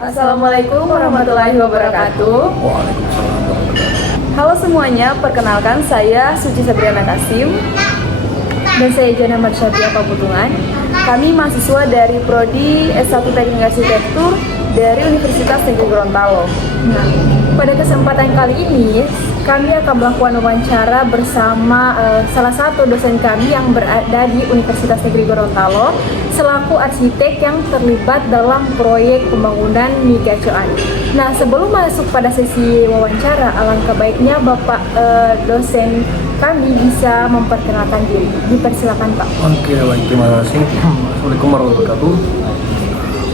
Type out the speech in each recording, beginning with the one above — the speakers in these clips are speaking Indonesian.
Assalamualaikum warahmatullahi wabarakatuh. Waalaikumsalam warahmatullahi wabarakatuh. Halo semuanya, perkenalkan saya Suci Sabriana Kasim dan saya Jana Marsyabia Pabutungan. Kami mahasiswa dari Prodi S1 Teknik Arsitektur dari Universitas Negeri Gorontalo. Nah, pada kesempatan kali ini kami akan melakukan wawancara bersama salah satu dosen kami yang berada di Universitas Negeri Gorontalo selaku arsitek yang terlibat dalam proyek pembangunan Migacoan. Nah, sebelum masuk pada sesi wawancara, alangkah baiknya Bapak dosen kami bisa memperkenalkan diri. Dipersilakan Pak. Oke, baik, terima kasih. Assalamualaikum warahmatullahi wabarakatuh.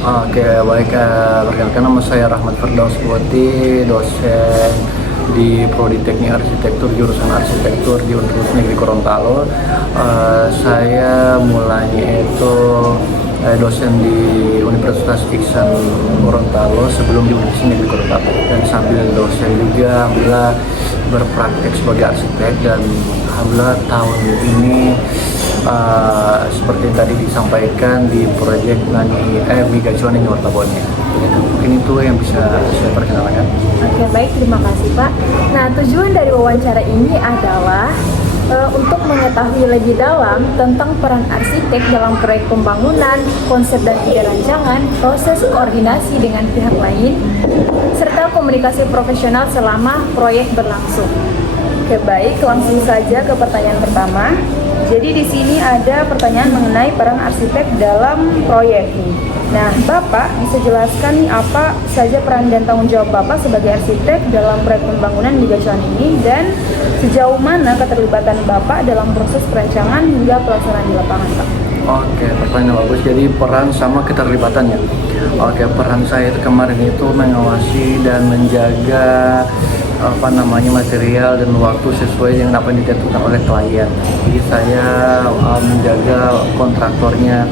Oke, baik, perkenalkan nama saya Rahmat Firdaus Buati, dosen di Prodi Teknik Arsitektur jurusan Arsitektur di Universitas Negeri Gorontalo. Saya mulainya itu dosen di Universitas Iksan Gorontalo sebelum di Universitas Negeri Gorontalo, dan sambil dosen juga alhamdulillah berpraktek sebagai arsitek, dan alhamdulillah tahun ini seperti tadi disampaikan di proyek Migacoan ini Wartabone. Mungkin itu yang bisa saya perkenalkan. Oke, baik, terima kasih Pak. Nah, tujuan dari wawancara ini adalah untuk mengetahui lebih dalam tentang peran arsitek dalam proyek pembangunan, konsep dan ide rancangan, proses koordinasi dengan pihak lain, serta komunikasi profesional selama proyek berlangsung. Oke, baik, langsung saja ke pertanyaan pertama. Jadi di sini ada pertanyaan mengenai peran arsitek dalam proyek ini. Nah, Bapak bisa jelaskan nih apa saja peran dan tanggung jawab Bapak sebagai arsitek dalam proyek pembangunan Migacoan ini, dan sejauh mana keterlibatan Bapak dalam proses perancangan hingga pelaksanaan di lapangan, Pak? Oke, pertanyaan bagus. Jadi peran sama keterlibatannya. Oke, peran saya itu kemarin itu mengawasi dan menjaga material dan waktu sesuai dengan apa yang ditentukan oleh klien. Jadi saya menjaga kontraktornya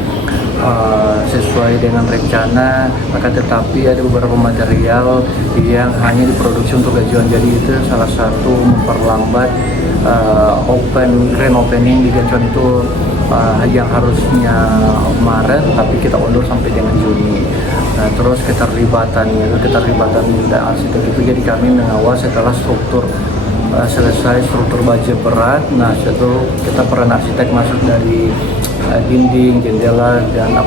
sesuai dengan rencana, akan tetapi ada beberapa material yang hanya diproduksi untuk gajian. Jadi itu salah satu memperlambat grand opening di gajian itu yang harusnya Maret tapi kita undur sampai dengan Juni. Nah, terus keterlibatan dari arsitek itu, jadi kami mengawal setelah struktur selesai struktur baja berat. Nah, setelah kita peran arsitek masuk dari dinding, jendela, dan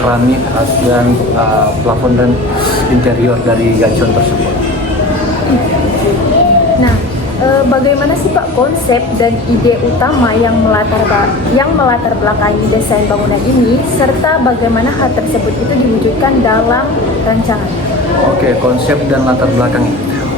keramik dan plafon dan interior dari gajian tersebut. Nah, bagaimana sih Pak konsep dan ide utama yang melatar belakangi desain bangunan ini, serta bagaimana hal tersebut itu diwujudkan dalam rancangan? Oke, konsep dan latar belakang.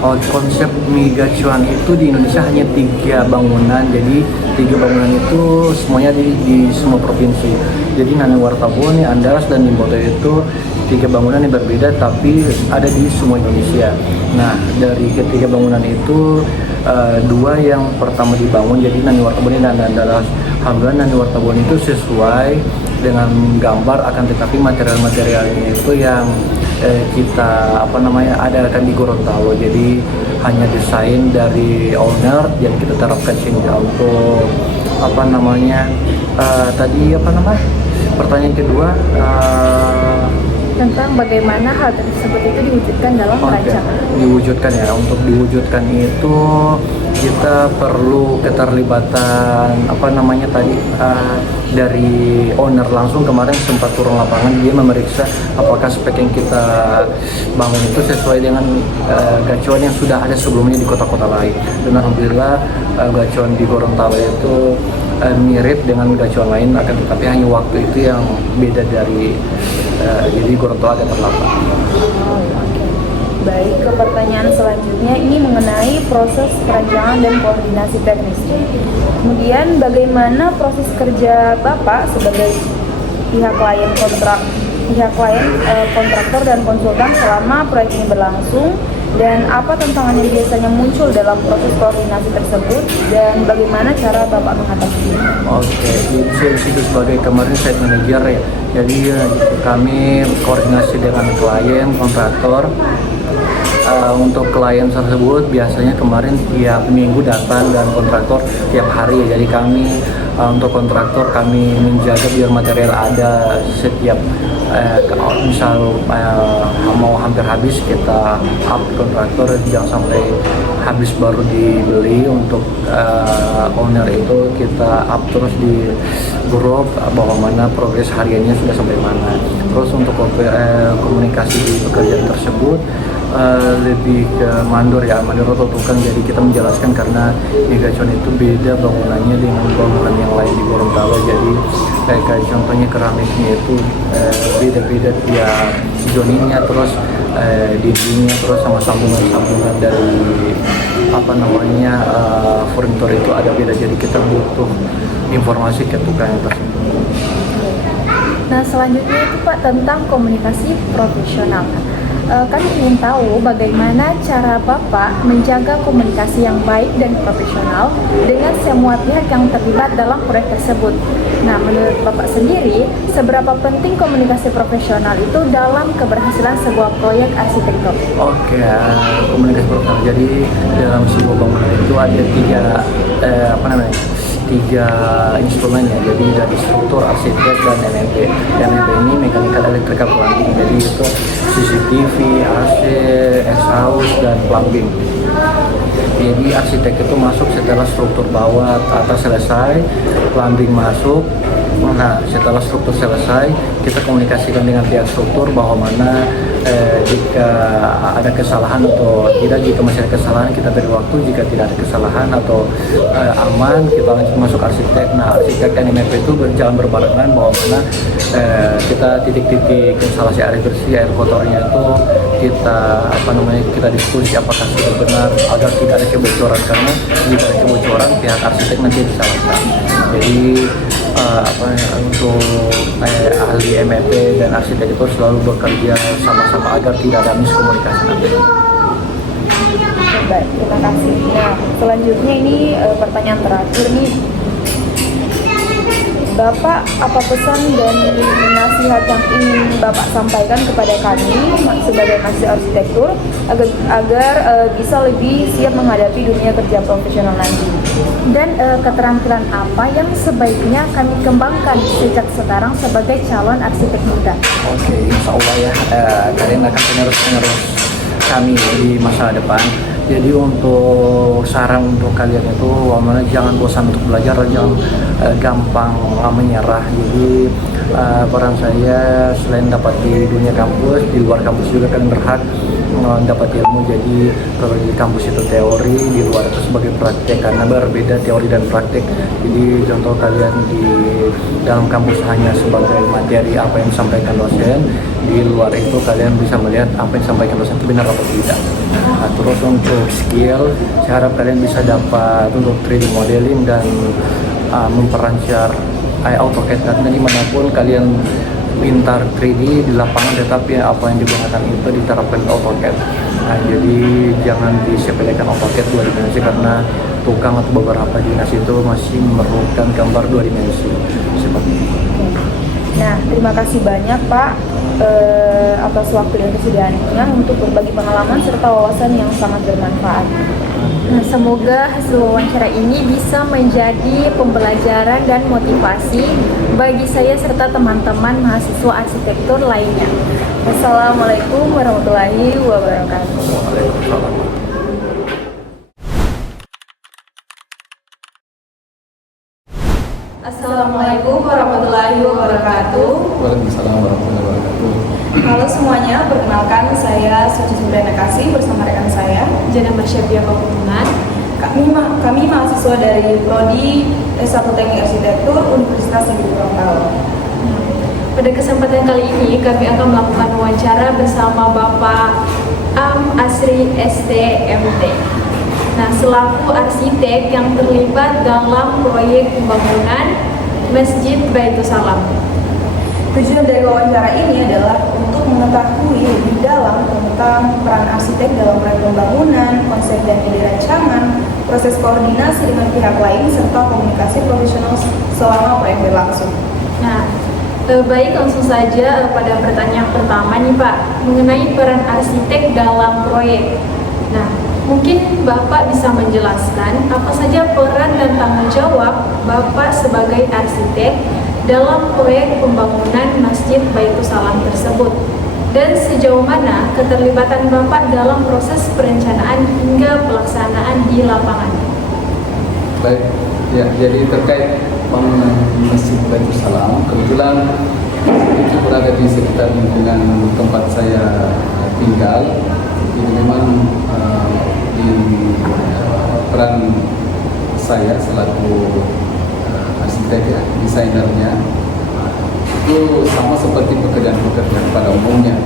Konsep Migacoan itu di Indonesia hanya 3 bangunan. Jadi 3 bangunan itu semuanya di semua provinsi. Jadi Nani Wartabone, Andalas, dan Limboto itu 3 bangunan yang berbeda tapi ada di semua Indonesia. Nah, dari ketiga bangunan itu 2 yang pertama dibangun, jadi Nani Wartabone dan Andalas. Alhamdulillah Nani Wartabone itu sesuai dengan gambar, akan tetapi material-materialnya itu yang kita adakan di Gorontalo. Jadi hanya desain dari owner yang kita terapkan sini untuk pertanyaan kedua Tentang bagaimana hal tersebut itu diwujudkan dalam rancangan. Diwujudkan ya. Untuk diwujudkan itu kita perlu keterlibatan dari owner langsung. Kemarin sempat turun lapangan, dia memeriksa apakah spek yang kita bangun itu sesuai dengan gacuan yang sudah ada sebelumnya di kota-kota lain. Dan alhamdulillah gacuan di Gorontalo itu mirip dengan gacuan lain, akan tetapi hanya waktu itu yang beda dari jadi Gorontalo ada terlambat. Baik, ke pertanyaan selanjutnya ini mengenai proses perancangan dan koordinasi teknis. Kemudian bagaimana proses kerja Bapak sebagai pihak klien kontraktor dan konsultan selama proyek ini berlangsung, dan apa tantangan yang biasanya muncul dalam proses koordinasi tersebut, dan bagaimana cara Bapak mengatasinya? Oke, saya di situ sebagai kemarin site manager ya. Jadi kami koordinasi dengan klien kontraktor. Untuk klien tersebut biasanya kemarin tiap minggu datang dan kontraktor tiap hari ya. Jadi kami Untuk kontraktor kami menjaga biar material ada setiap kalau misal mau hampir habis kita up kontraktor, jangan sampai habis baru dibeli. Untuk owner itu kita up terus di grup bahwa mana progres hariannya sudah sampai mana. Terus untuk komunikasi di pekerjaan tersebut lebih ke mandor atau tukang. Jadi kita menjelaskan karena Megacuan itu beda bangunannya dengan bangunan yang lain di Gorontalo. Jadi kayak contohnya keramiknya itu beda-beda tiap zoningnya, terus dindingnya, terus sama sambungan-sambungan dari furnitur itu ada beda. Jadi kita butuh informasi ke tukang tersebut. Nah, selanjutnya itu Pak tentang komunikasi profesional. Kami ingin tahu bagaimana cara Bapak menjaga komunikasi yang baik dan profesional dengan semua pihak yang terlibat dalam proyek tersebut. Nah, menurut Bapak sendiri, seberapa penting komunikasi profesional itu dalam keberhasilan sebuah proyek arsitektur? Oke, komunikasi profesional. Jadi dalam sebuah bangunan itu ada tiga instrumennya. Jadi dari struktur, arsitek, dan MEP. MEP ini mechanical electrical plumbing. Jadi itu CCTV, AC, exhaust, dan plumbing. Jadi arsitek itu masuk setelah struktur bawah atas selesai, plumbing masuk. Nah, setelah struktur selesai, kita komunikasikan dengan pihak struktur bahwa mana jika ada kesalahan atau tidak. Jika masih ada kesalahan, kita beri waktu. Jika tidak ada kesalahan atau aman, kita lanjut masuk arsitek. Nah, arsitek dan MEP itu berjalan berbarengan bahwa mana kita titik-titik instalasi air bersih, air kotornya itu kita diskusi apakah sudah benar agar tidak ada kebocoran. Karena jika ada kebocoran, pihak arsitek nanti disalahkan. Jadi untuk ahli MEP dan arsitek itu selalu bekerja sama-sama agar tidak ada miskomunikasi nanti. Baik, terima kasih. Nah, selanjutnya ini pertanyaan terakhir nih. Bapak, apa pesan dan nasihat yang ingin Bapak sampaikan kepada kami sebagai mahasiswa arsitektur agar bisa lebih siap menghadapi dunia kerja profesional nanti? Dan keterampilan apa yang sebaiknya kami kembangkan sejak sekarang sebagai calon arsitek muda? Oke, insya Allah ya, kalian akan penerus kami di masa depan. Jadi untuk saran untuk kalian itu, jangan bosan untuk belajar, jangan gampang menyerah. Jadi peran saya selain dapat di dunia kampus, di luar kampus juga kalian berhak dapat ilmu. Jadi kalau di kampus itu teori, di luar itu sebagai praktek, karena berbeda teori dan praktek. Jadi contoh kalian di dalam kampus hanya sebagai materi apa yang disampaikan dosen, di luar itu kalian bisa melihat apa yang disampaikan dosen itu benar atau tidak. Nah, terus untuk skill, saya harap kalian bisa dapat untuk 3D modeling dan memperancar AutoCAD, karena dimanapun kalian pintar 3D di lapangan, tetapi apa yang digunakan itu diterapkan ke AutoCAD. Nah, jadi jangan disepelekan AutoCAD 2 dimensi, karena tukang atau beberapa dinas itu masih memerlukan gambar 2 dimensi seperti itu. Nah, terima kasih banyak Pak atas waktu dan kesediaannya untuk berbagi pengalaman serta wawasan yang sangat bermanfaat. Nah, semoga hasil wawancara ini bisa menjadi pembelajaran dan motivasi bagi saya serta teman-teman mahasiswa arsitektur lainnya. Wassalamualaikum warahmatullahi wabarakatuh. Waalaikumsalam. Assalamualaikum warahmatullahi wabarakatuh. Waalaikumsalam warahmatullahi wabarakatuh. Halo semuanya, perkenalkan saya Suci Subrana Kasih bersama rekan saya Jana Marsyabiah Pegunungan. Kami mahasiswa dari Prodi S1 Teknik Arsitektur Universitas Negeri Gorontalo. Pada kesempatan kali ini kami akan melakukan wawancara bersama Bapak Am Asri STMT. Nah, selaku arsitek yang terlibat dalam proyek pembangunan Masjid Baitus Salam. Tujuan dari wawancara ini adalah untuk mengetahui lebih dalam tentang peran arsitek dalam proyek pembangunan, konsep dan ide rancangan, proses koordinasi dengan pihak lain, serta komunikasi profesional selama proyek berlangsung. Nah, baik, langsung saja pada pertanyaan pertama nih Pak, mengenai peran arsitek dalam proyek. Nah, Mungkin Bapak bisa menjelaskan apa saja peran dan tanggung jawab Bapak sebagai arsitek dalam proyek pembangunan Masjid Baitussalam tersebut, dan sejauh mana keterlibatan Bapak dalam proses perencanaan hingga pelaksanaan di lapangan. Baik, ya, jadi terkait bangunan Masjid Baitussalam, kebetulan itu berada di sekitar lingkungan tempat saya tinggal. Jadi memang di peran saya selaku arsitek ya, desainernya itu sama seperti pekerjaan-pekerjaan pada umumnya.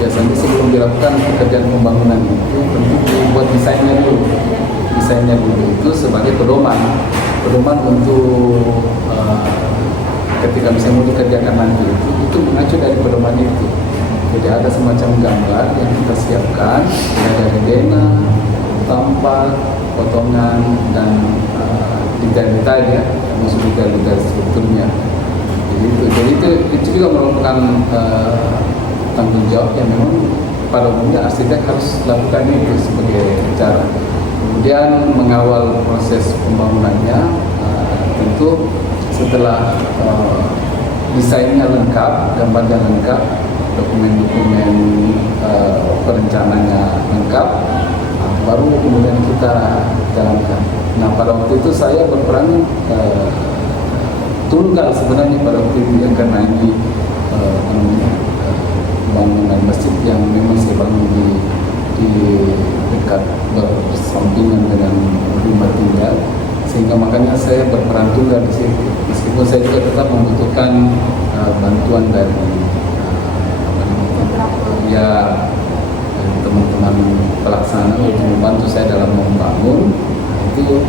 Biasanya sebelum dilakukan pekerjaan pembangunan itu tentu dibuat desainnya dulu. Desainnya dulu itu sebagai pedoman untuk ketika misalnya mau dikerjakan nanti itu mengacu dari pedoman itu. Jadi ada semacam gambar yang kita siapkan, ada dena, tampak, potongan, dan detail-detail ya, maksud detail-detail strukturnya. Jadi itu juga merupakan tanggung jawab yang memang pada umumnya arsitek harus lakukan itu sebagai cara. Kemudian mengawal proses pembangunannya, tentu setelah desainnya lengkap, gambarnya lengkap, dokumen-dokumen perencananya lengkap, baru kemudian kita jalankan. Nah, pada waktu itu saya berperan tunggal sebenarnya pada waktu itu ya, karena ini bangunan masjid yang memang saya bangun di dekat bersampingan dengan rumah tinggal, sehingga makanya saya berperan tunggal di situ. Meskipun saya juga tetap membutuhkan bantuan dari teman-teman pelaksana untuk membantu saya dalam membangun. Itu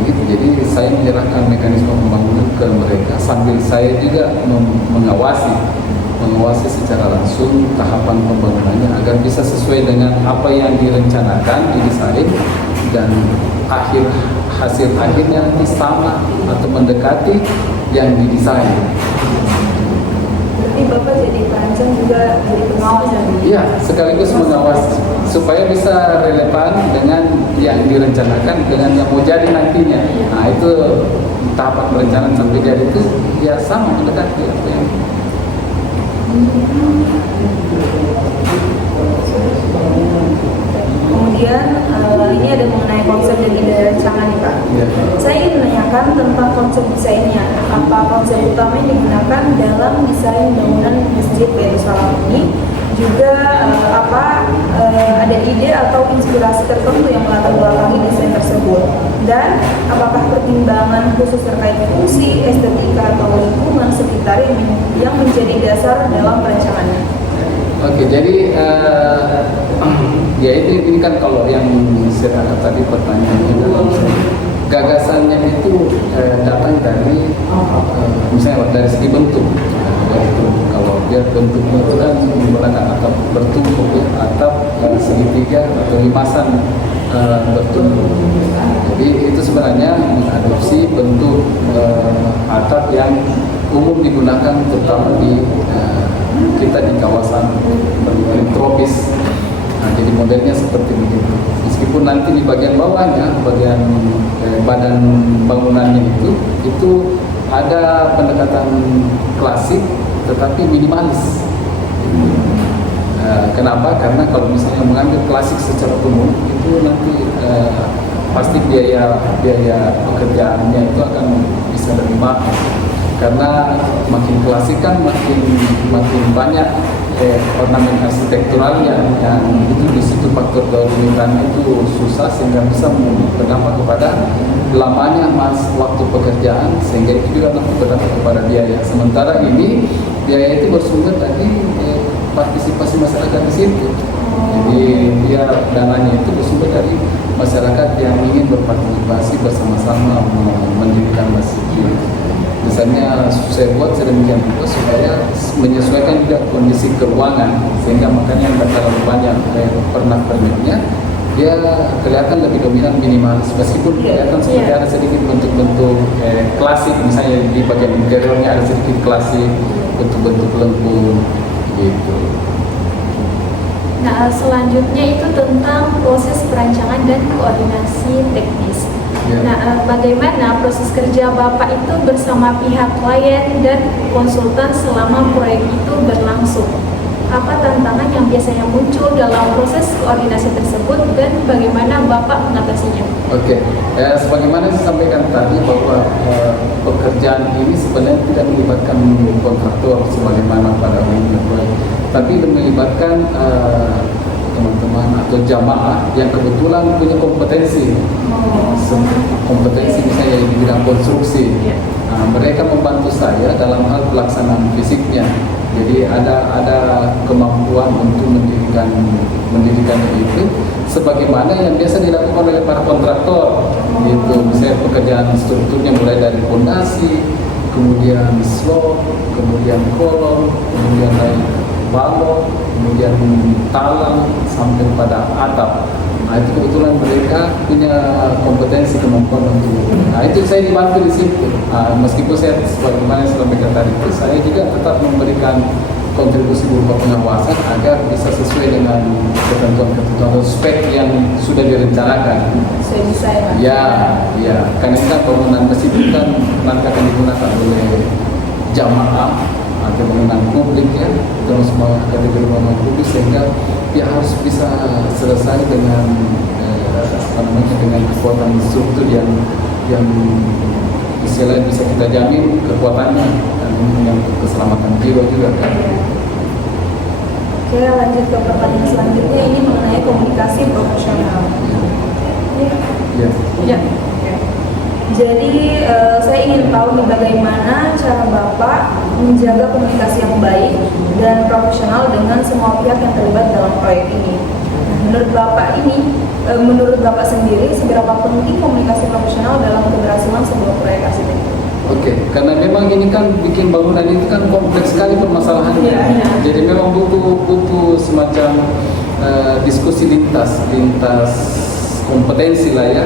begitu. Jadi saya menyerahkan mekanisme pembangunan ke mereka sambil saya juga mengawasi secara langsung tahapan pembangunannya agar bisa sesuai dengan apa yang direncanakan, didesain, dan hasil akhirnya nanti sama atau mendekati yang didesain. Berarti Bapak jadi perancang juga jadi pengawas ya? Iya, sekaligus mengawasi supaya bisa relevan dengan yang direncanakan dengan yang mau jadi nantinya. Nah, itu tahapan perencanaan sampai jadi itu ya sama mendekati apa yang Kemudian ini ada mengenai konsep dan ide rancangan nih Pak. ya. Saya ingin menanyakan tentang konsep desainnya. Apa konsep utama yang digunakan dalam desain bangunan Masjid Baitussalam ini? Juga ada ide atau inspirasi tertentu yang melatar belakangi desain tersebut? Dan apakah pertimbangan khusus terkait fungsi, estetika, atau lingkungan sekitar yang menjadi dasar dalam perencanannya? Oke, jadi ya ini kan kalau yang saya tangkap tadi pertanyaannya dalam gagasannya itu datang dari misalnya dari segi bentuk. Kalau dia bentuknya itu kan menggunakan atap bertumpuk ya, atap segitiga atau limasan bertumpuk. Jadi itu sebenarnya mengadopsi bentuk atap yang umum digunakan terutama di kita di kawasan beriklim tropis. Nah, jadi modelnya seperti begitu. Meskipun nanti di bagian bawahnya, bagian badan bangunannya itu ada pendekatan klasik, tetapi minimalis. Kenapa? Karena kalau misalnya mengambil klasik secara umum itu nanti pasti biaya pekerjaannya itu akan bisa lebih mahal. Karena makin klasik kan makin banyak ornamen arsitekturalnya yang itu di situ faktor kerumitan itu susah sehingga bisa berdampak kepada lamanya waktu pekerjaan, sehingga itu juga nanti berdampak kepada biaya. Sementara ini biaya itu bersumber dari partisipasi masyarakat di situ. Jadi dananya itu bersumber dari masyarakat yang ingin berpartisipasi bersama-sama mendirikan masjid. Misalnya saya buat sedemikian rupa supaya menyesuaikan juga kondisi keuangan, sehingga makanya tidak terlalu banyak pernak-perniknya, dia kelihatan lebih dominan minimalis, meskipun kelihatan seperti ada sedikit bentuk-bentuk klasik, misalnya di bagian interiornya ada sedikit klasik, bentuk-bentuk lengkung gitu. Nah, selanjutnya itu tentang proses perancangan dan koordinasi teknis. Ya. Nah, bagaimana proses kerja Bapak itu bersama pihak klien dan konsultan selama proyek itu berlangsung? Apa tantangan yang biasanya muncul dalam proses koordinasi tersebut dan bagaimana Bapak mengatasinya? Oke, sebagaimana saya sampaikan tadi bahwa pekerjaan ini sebenarnya tidak melibatkan kontraktor sebagaimana pada umumnya, tapi melibatkan teman-teman atau jamaah yang kebetulan punya kompetensi, kompetensi misalnya di bidang konstruksi. Mereka membantu saya dalam hal pelaksanaan fisiknya. Jadi ada kemampuan untuk mendirikan itu sebagaimana yang biasa dilakukan oleh para kontraktor. Itu misalnya pekerjaan strukturnya mulai dari fondasi, kemudian slab, kemudian kolom, kemudian naik balok, kemudian talang sampai pada atap. Nah, itu kebetulan mereka punya kompetensi kemampuan untuk. Nah, itu saya dibantu di situ. Meskipun saya sebagaimana saya sampaikan tadi itu, saya juga tetap memberikan kontribusi berupa pengawasan agar bisa sesuai dengan ketentuan-ketentuan atau spek yang sudah direncanakan. Saya bisa Ya, karena kan bangunan masjid itu kan nanti akan digunakan oleh jamaah atau bangunan publik ya, dalam semua kategori bangunan publik, sehingga dia harus bisa selesai dengan dengan kekuatan struktur yang istilahnya bisa kita jamin kekuatannya dan dengan keselamatan jiwa juga kan. Oke, lanjut ke pertanyaan selanjutnya, ini mengenai komunikasi profesional. Ya. Ya. Jadi saya ingin tahu nih bagaimana cara Bapak menjaga komunikasi yang baik dan profesional dengan semua pihak yang terlibat dalam proyek ini. Nah, menurut Bapak sendiri, seberapa penting komunikasi profesional dalam keberhasilan sebuah proyek arsitektur? Oke, karena memang ini kan bikin bangunan itu kan kompleks sekali permasalahannya. Ya. Jadi memang butuh semacam diskusi lintas kompetensi lah ya,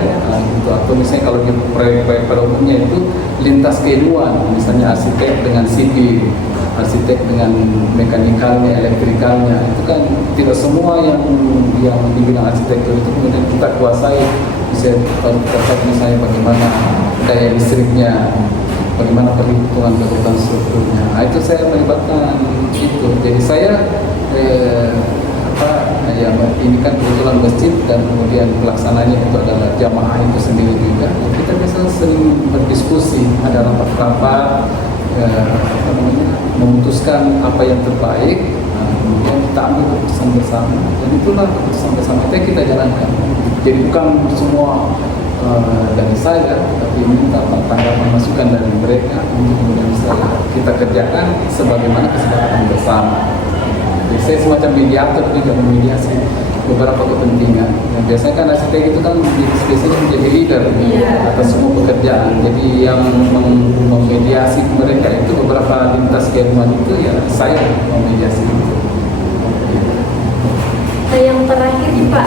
gitu. Atau misalnya kalau di proyek-proyek pada umumnya itu lintas keilmuan, misalnya arsitek dengan sipil, arsitek dengan mekanikalnya, elektrikalnya, itu kan tidak semua yang di bidang arsitektur itu kemudian kita kuasai. Misalnya bagaimana daya listriknya, bagaimana perhitungan kebutuhan strukturnya. Nah, itu saya melibatkan itu. Jadi saya ini kan kebetulan masjid dan kemudian pelaksananya itu adalah jamaah itu sendiri juga. Kita biasa sering berdiskusi, ada rapat-rapat, memutuskan apa yang terbaik, kemudian kita ambil keputusan bersama. Dan itulah keputusan bersama kita jalankan. Jadi bukan semua dari saya, tapi minta tanggapan masukan dari mereka untuk kemudian bisa kita kerjakan sebagaimana kesepakatan bersama. Jadi saya semacam mediator juga, memediasi beberapa kepentingan. Dan biasanya kan arsitek itu kan spesialnya menjadi leader atas semua pekerjaan. Jadi yang memediasi mereka itu beberapa lintas keilmuan itu ya saya memediasi itu. Nah, yang terakhir nih Pak,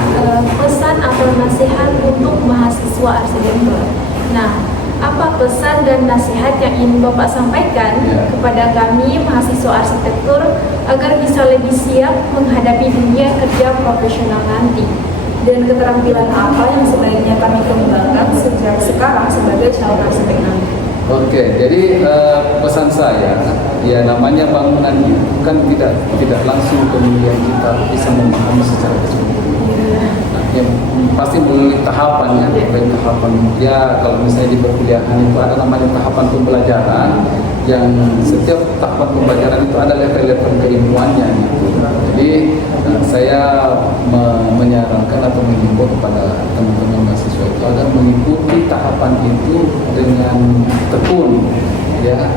pesan atau nasihat untuk mahasiswa arsitektur. Nah, apa pesan dan nasihat yang ingin Bapak sampaikan kepada kami mahasiswa arsitektur agar bisa lebih siap menghadapi dunia kerja profesional nanti? Dan keterampilan apa yang sebaiknya kami kembangkan sejak sekarang sebagai calon arsitek nanti? Oke, jadi pesan saya, ya namanya bangunan itu kan tidak langsung kemudian kita bisa memahami secara keseluruhan. Yang pasti melalui tahapan ya, kalau misalnya di perkuliahan itu ada namanya tahapan pembelajaran, yang setiap tahapan pembelajaran itu ada level-level keilmuannya gitu. Jadi saya menyarankan atau mengimbau kepada teman-teman mahasiswa itu agar mengikuti tahapan itu dengan tekun ya,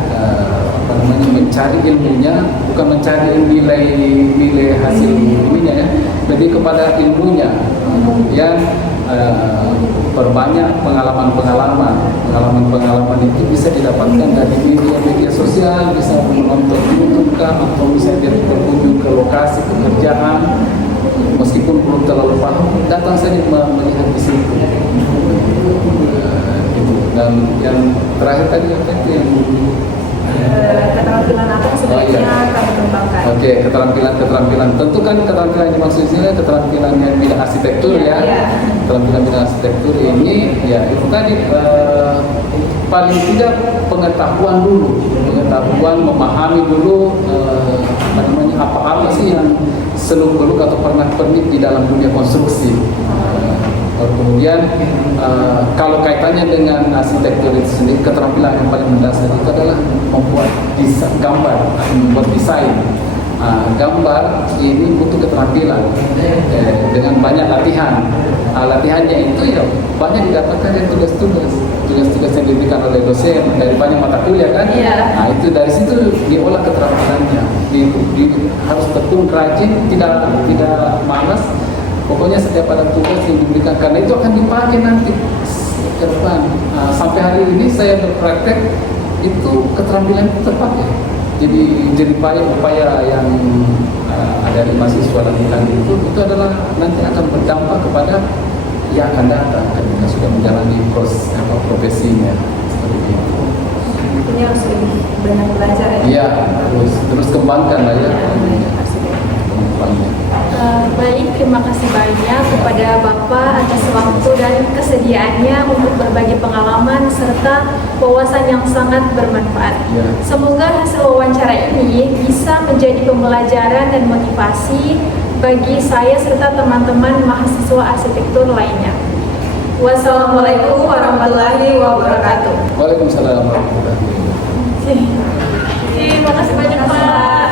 mencari ilmunya, bukan mencari nilai hasil ilmunya ya, lebih kepada ilmunya. Kemudian perbanyak pengalaman itu bisa didapatkan dari media sosial, bisa menonton YouTube atau misalnya dia berkunjung ke lokasi pekerjaan, meskipun belum terlalu paham, datang saja melihat di situ. Dan yang terakhir tadi apa itu yang keterampilan apa yang sebaiknya kami kembangkan? Oke, Oke, keterampilan. Tentu kan keterampilan yang maksudnya keterampilan yang bidang arsitektur ya. Iya. Keterampilan bidang arsitektur ini ya itu tadi paling tidak pengetahuan dulu, memahami dulu apa sih yang seluk-beluk atau pernak-pernik di dalam dunia konstruksi. Kemudian kalau kaitannya dengan arsitektur itu sendiri, keterampilan yang paling mendasar itu adalah membuat gambar, membuat desain. Gambar ini butuh keterampilan dengan banyak latihan. Latihannya itu ya banyak didapatkan dari tugas-tugas yang diberikan oleh dosen dari banyak mata kuliah kan. Iya. Nah itu dari situ diolah keterampilannya. Harus tekun, rajin, tidak malas. Pokoknya setiap ada tugas yang diberikan, karena itu akan dipakai nanti ke depan. Sampai hari ini saya berpraktek itu keterampilan itu terpakai. Jadi upaya yang ada di mahasiswa lakukan itu adalah nanti akan berdampak kepada yang akan datang ketika sudah menjalani profesinya seperti itu. Ini harus lebih banyak belajar ya. Iya, terus kembangkan lah ya. Kembangnya. Baik, terima kasih banyak kepada Bapak atas waktu dan kesediaannya untuk berbagi pengalaman serta wawasan yang sangat bermanfaat. Ya. Semoga hasil wawancara ini bisa menjadi pembelajaran dan motivasi bagi saya serta teman-teman mahasiswa arsitektur lainnya. Wassalamualaikum warahmatullahi wabarakatuh. Waalaikumsalam warahmatullahi wabarakatuh. Terima kasih banyak Pak.